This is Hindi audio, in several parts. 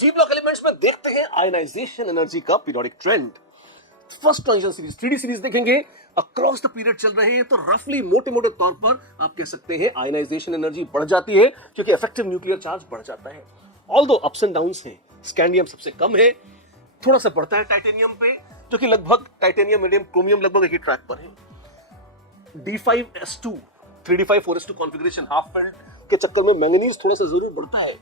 डी ब्लॉक एलिमेंट्स में देखते हैं आयनाइजेशन एनर्जी का periodic trend. First transition series 3D series देखेंगे, अक्रॉस द पीरियड चल रहे हैं, तो रफली मोटे मोटे तौर पर आप कह सकते हैं आयनाइजेशन एनर्जी बढ़ जाती है क्योंकि इफेक्टिव न्यूक्लियर चार्ज बढ़ जाता है। ऑल्दो अप्स एंड डाउन्स हैं, स्कैंडियम सबसे कम है, थोड़ा सा बढ़ता है टाइटेनियम पे, जो कि लगभग टाइटेनियम, मीडियम, क्रोमियम लगभग एक ही ट्रैक पर है। D5S2 3D5 4S2 configuration half field के चक्कर में मैंगनीज थोड़ा सा जरूर बढ़ता है,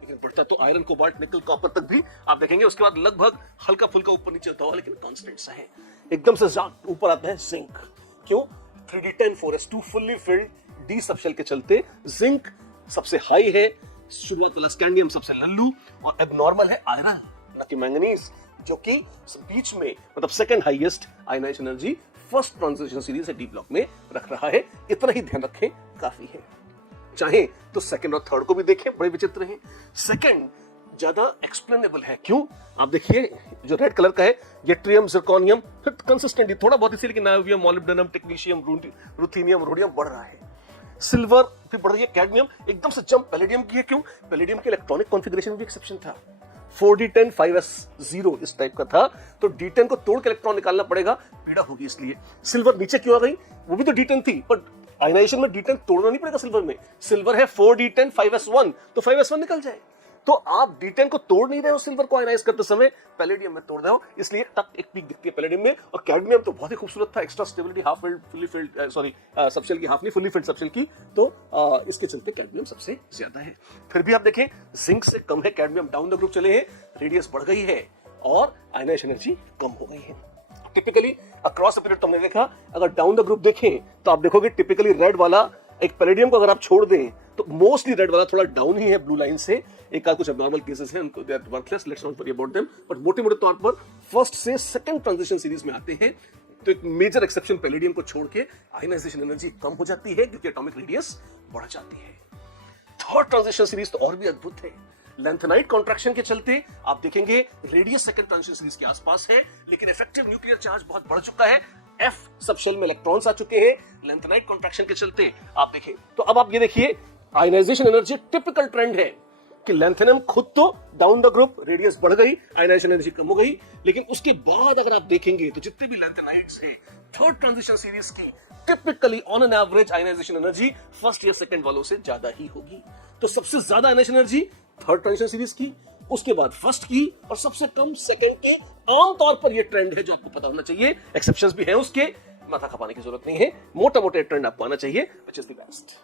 लेकिन बढ़ता तो आयरन, कोबाल्ट, निकल, कॉपर तक भी आप देखेंगे। उसके बाद लगभग हल्का फुल्का ऊपर नीचे होता हुआ, लेकिन कांस्टेंट सा है। एकदम से ऊपर आता है जिंक। क्यों? 3D10 4S2 fully filled D subshell के चलते जिंक सबसे हाई है, शुरुआत वाला स्कैंडियम सबसे लल्लू, और एबनॉर्मल है आयरन, न कि मैंगनीज, जो कि बीच में मतलब second highest ionization energy first transition series है डी ब्लॉक में रख रहा है। इतना ही ध्यान रखें, काफी है। चाहे तो सेकंड और थर्ड को भी देखें, बड़े विचित्र हैं। सेकंड ज्यादा एक्सप्लेनेबल है। क्यों? आप देखिए जो रेड कलर का है, यट्रियम, जिरकोनियम, फिर कंसिस्टेंटली थोड़ा बहुत इसी, लेकिन नायोबियम, मॉलिब्डेनम, टेक्नीशियम, रुथीनियम, रोडियम बढ़ रहा है। सिल्वर भी बढ़ रही है, कैडमियम एकदम से जंप पैलेडियम की है। क्यों? पैलेडियम के इलेक्ट्रॉनिक कॉन्फ़िगरेशन भी एक्सेप्शन था, 4D10 5S0 इस टाइप का था, तो D10 को तोड़ के इलेक्ट्रॉन निकालना पड़ेगा, पीड़ा होगी इसलिए। सिल्वर नीचे क्यों आ गई? वो भी तो D10 थी, पर आयनाइजेशन में D10 तोड़ना नहीं पड़ेगा सिल्वर में। सिल्वर है 4D10 5S1, तो 5S1 निकल जाए। तो आप D10 को तोड़ नहीं रहे हो, सिल्वर को आयनाइज करते समय पैलेडियम में तोड़ रहे हो, इसलिए टक एक पीक दिखती है पैलेडियम में। और कैडमियम तो बहुत ही खूबसूरत था, extra stability, half filled, fully filled, sorry subshell की हाफ नहीं, फुल्ली फिल्ड सबशेल की, तो इसके चलते कैडमियम सबसे ज्यादा है। फिर भी आप देखें जिंक से कम है कैडमियम, डाउन द ग्रुप चले हैं, रेडियस बढ़ गई है और आयनाइजेशन एनर्जी कम हो गई है। टिपिकली अक्रॉस द पीरियड तुमने देखा, अगर डाउन द ग्रुप देखें तो आप देखोगे टिपिकली रेड वाला एक पैलेडियम को अगर आप छोड़ दें तो मोस्टली रेड वाला थोड़ा डाउन ही है ब्लू लाइन से। एक आध कुछ एबनॉर्मल केसेस हैं, उनको they are worthless, let's not worry about them, but मोटे मोटे तौर पर फर्स्ट से सेकंड ट्रांजिशन सीरीज में आते हैं। तो एक मेजर एक्सेप्शन पैलेडियम को छोड़ के आयनाइजेशन एनर्जी कम हो जाती है क्योंकि एटॉमिक रेडियस बढ़ जाती है। थर्ड ट्रांजिशन सीरीज तो और भी अद्भुत है। लेंथेनाइट कॉन्ट्रैक्शन के चलते आप देखेंगे रेडियस सेकंड ट्रांजिशन सीरीज के आसपास है, लेकिन इफेक्टिव न्यूक्लियर चार्ज बहुत बढ़ चुका है। F सबशेल में इलेक्ट्रॉन्स आ चुके हैं लेंथेनाइट कॉन्ट्रैक्शन के चलते। आप देखें तो अब आप ये देखिए आयनाइजेशन एनर्जी टिपिकल ट्रेंड है कि लेंथेनम खुद तो डाउन द ग्रुप रेडियस बढ़ गई, आयनाइजेशन एनर्जी कम हो गई, लेकिन उसके बाद अगर आप देखेंगे तो जितने भी लेंथेनाइट्स हैं थर्ड ट्रांजिशन सीरीज की typically on an average ionization energy first या सेकंड वालों से ज्यादा ही होगी। तो सबसे ज्यादा ionization energy third transition series की, उसके बाद फर्स्ट की, और सबसे कम सेकंड के। आमतौर पर यह ट्रेंड है जो आपको पता होना चाहिए, एक्सेप्शंस भी हैं उसके, माथा खपाने की जरूरत नहीं है, मोटा मोटा ट्रेंड आपको आना चाहिए, व्हिच इज द बेस्ट।